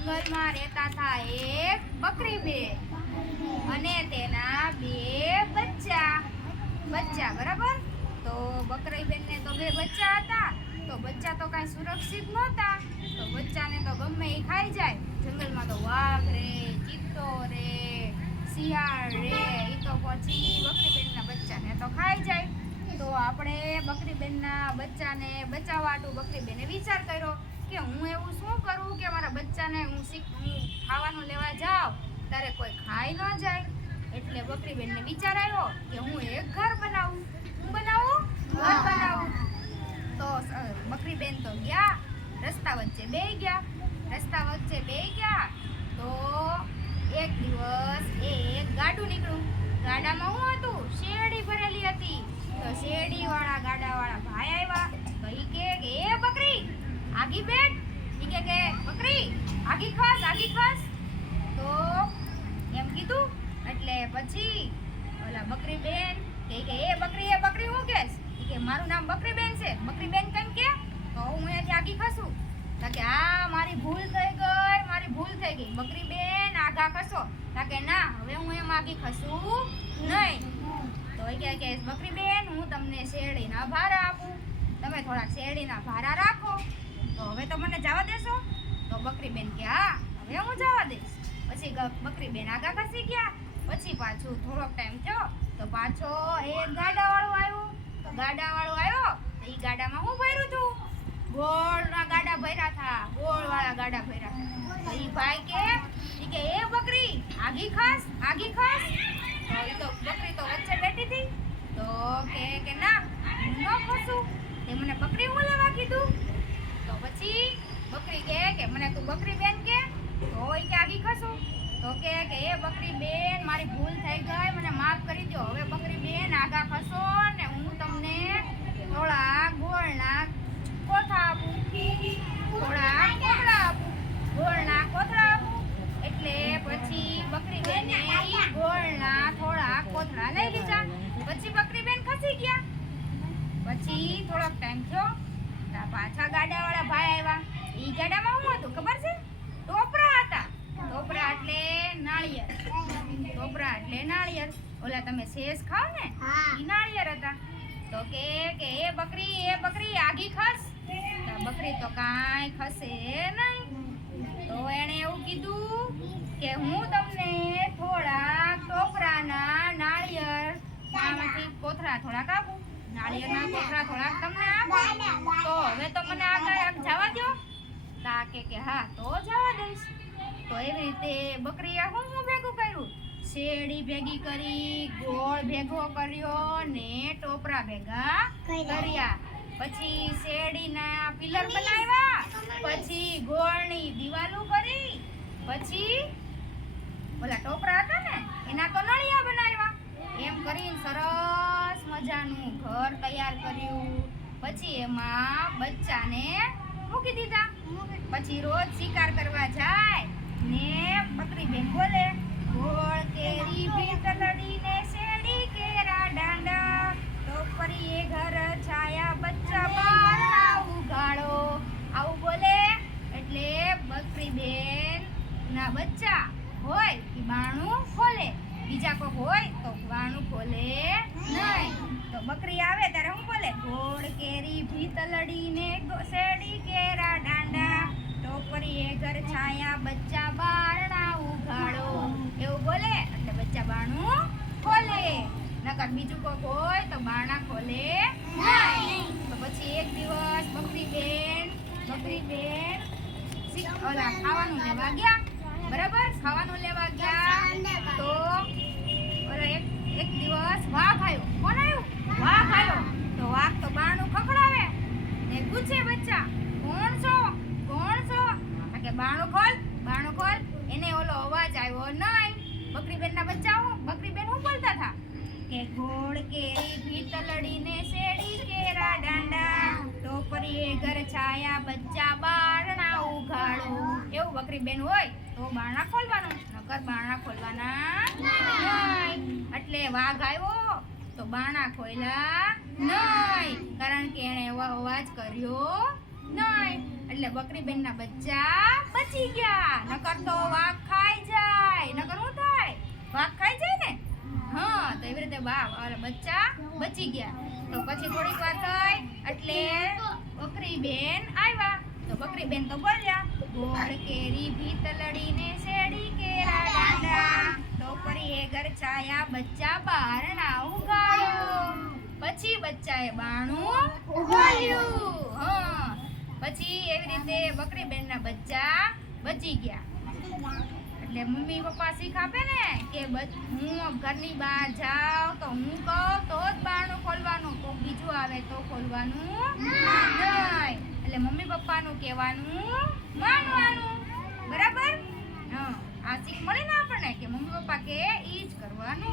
જંગલમાં રહેતા હતા એક બકરી બેન અને તેના બે બચ્ચા બરાબર. તો બકરી બેનને તો બે બચ્ચા હતા. તો બચ્ચા તો કાંઈ સુરક્ષિત નહોતા. તો બચ્ચાને તો ગમે એ ખાઈ જાય. જંગલમાં તો વાઘ રે, ચિત્તો રે, શિયાળ રે, એ તો પછી બકરી બેનના બચ્ચાને તો ખાઈ જાય. તો આપણે બકરી બેનના બચ્ચાને બચાવવા હાટુ બકરી બેને વિચાર કર્યો કે હું એવું શું કરું કે મારા બચ્ચાને હું ખાવાનું લેવા જાઉં ત્યારે કોઈ ખાઈ ન જાય. એટલે બકરી બેનને વિચાર આવ્યો કે હું એક ઘર બનાવું. હું બનાવું ઘર બનાવું. તો બકરી બેન તો ગયા, રસ્તા વચ્ચે બેહી ગયા. તો એક દિવસ એક ગાડું નીકળ્યું. ગાડામાં શું હતું? શેરડી ભરેલી હતી. તો શેરડીવાળા ગાડાવાળા ભાઈ આવ્યા. તો ઈ કે એ બકરી આગી બેઠ. ઈ કે બકરી આગી ખાસ. તો એમ કીધું. એટલે પછી ઓલા બકરી બેન કે એ બકરી હું કેસ? ઈ કે મારું નામ બકરી બેન છે. બકરી બેન કેમ કે? તો હું અહીંયાથી આગી ખસું. તો કે આ મારી ભૂલ થઈ ગઈ. બકરી બેન આગા ખસો. તો કે ના, હવે હું એમ આગી ખસું નહીં. તો એ કે બકરી બેન હું તમને શેરડીના ભારા આપું. તમે થોડાક શેરડીના ભારા રાખો. તો હવે તો મને જવા દેશો? તો બકરી બેન કે હા, હવે હું જવા દઈશ. પછી બકરી બેન આગા ખસી ગયા. પછી પાછું થોડોક ટાઈમ થયો તો પાછો એક ગાડાવાળો આવ્યો. તો એ ગાડામાં હું ભર્યું હતું? ગોળના ગાડા ભર્યા હતા. ગોળવાળા ગાડા ભર્યા હતા. તો એ ભાઈ કે એ બકરી આગી ખાસ. તો એ તો બકરી તો વચ્ચે બેઠી હતી. તો કે ના, હું ન ખસું. તે મને બકરી હું લેવા કીધું? તો પછી બકરી કે મને તું બકરી બેન કે? તો એ કે આગી ખસું. તો કે એ બકરી બેન મારી ભૂલ થઈ ગઈ, મને માફ કરી દો. હવે બકરી બેન આગા ખસો ને હું તમને થોડા ગોળના કોથળા આપું. ગોળના કોથળા આપું. એટલે પછી બકરી બેને ગોળના થોડા કોથળા લઈ લીધા. પછી બકરી બેન ખસી ગયા. પછી થોડોક ટાઈમ થયો તો પાછા ગાડાવાળા ભાઈ આવ્યા. એ ગાડામાં શું હતું ખબર છે? ટોપરા હતા. ટોપરા એટલે નાળિયેર. ઓલા તમે શેષ ખાઓ ને, ઈ નાળિયેર હતા. તો કે એ બકરી આગી ખસ. તો બકરી તો કાંઈ ખસે નહીં. તો એણે એવું કીધું કે હું તમને થોડા ટોપરાના નાળિયેરમાંથી કોથળા થોડાક આપું. નાળિયેરના કોથળા થોડાક તમને આપું. તો હવે તો મને આગળ જવા દો? તા કે હા, તો જવા દઈશ. તો એવી રીતે બકરીએ હું ભેગું કર્યું? શેરડી ભેગી કરી, ગોળ ભેગો કર્યો ને ટોપરા ભેગા કર્યા. પછી શેરડીના પિલર બનાવ્યા. પછી ગોળની દિવાલો કરી. પછી ઓલા ટોપરા હતા ને એના તો નળિયા બનાવ્યા. એમ કરીને સરસ મજાનું ઘર તૈયાર કર્યું. પછી એમાં બચ્ચાને મૂકી દીધા. પછી રોજ શિકાર કરવા જાય ને બકરી બેન બોલે ગોળ કેરી ભીતલડી ને શેરડી કેરા ડાંડા ટોપરીએ ઘર છાયા બચ્ચા બારણા ઉગાડો. આવું બોલે એટલે બકરી બેન ના બચ્ચા હોય એ બારણું ખોલે. બીજા કોક હોય તો બારણું ખોલે નહીં. તો બકરી આવે ત્યારે હું બોલે ગોળ કેરી ભીતલડી ને શેરડી કેરા ડાંડા ટોપરીએ ઘર છાયા બચ્ચા બારણા ઉગાડો. એવું બોલે એટલે બચ્ચા બારણું ખોલે. નકર બીજું કોક હોય તો બારણા ખોલે નહીં. તો પછી એક દિવસ બકરી બેન ઓલા ખાવાનું લેવા ગયા. બરાબર, ખાવાનું લેવા ગયા તો ઓલા એક દિવસ વાઘ આવ્યો. કોણ આવ્યું? વાઘ આવ્યો. તો વાઘ તો બારણું ખખડાવે ને પૂછે બચ્ચા કોણ છો? કે બારણું ખોલ. એને ઓલો અવાજ આવ્યો નહીં. બકરી બેનના બચ્ચા બકરી બેન શું બોલતા હતા કે ગોળ કેરી ભીતલડી ને શેરડી કેરા ડાંડા ટોપરીએ ઘર છાયા બચ્ચા બારણા ઉગાડો. એવું બકરી બેન હોય તો બારણા ખોલવાનું, નકર બારણા ખોલવાના નહીં. એટલે વાઘ આવ્યો તો બારણા ખોલ્યા નહીં, કારણ કે એણે એવો અવાજ કર્યો નહીં. એટલે બકરી બેનના બચ્ચા બચી ગયા. નકર તો વાઘ ખાઈ જાય. નકર શું થાય? વાઘ ખાઈ જાય ને. હા, તો એવી રીતે બચ્ચા બચી ગયા. તો પછી થોડીક વાર થઈ એટલે બકરી બેન આવ્યા. તો બકરી બેન તો બોલ્યા, ગોળ કેરી ભીતલડીને શેરડી કેરા ડાંડા, ટોપરીએ ગરચાયા બચ્ચા બારણા ઉગાડ્યો. પછી બચ્ચાએ બારણું ઉગાડ્યું. હા, પછી એવી રીતે બકરી બેનના બચ્ચા બચી ગયા. એટલે મમ્મી પપ્પા શીખ આપે ને કે હું ઘરની બહાર જાઉં તો હું કહું તો જ બારણું ખોલવાનું, કોક બીજું આવે તો ખોલવાનું નહીં. એટલે મમ્મી પપ્પાનું કહેવાનું માનવાનું. બરાબર? હા, આ શીખ મળી ને આપણને કે મમ્મી પપ્પા કે ઈ જ કરવાનું.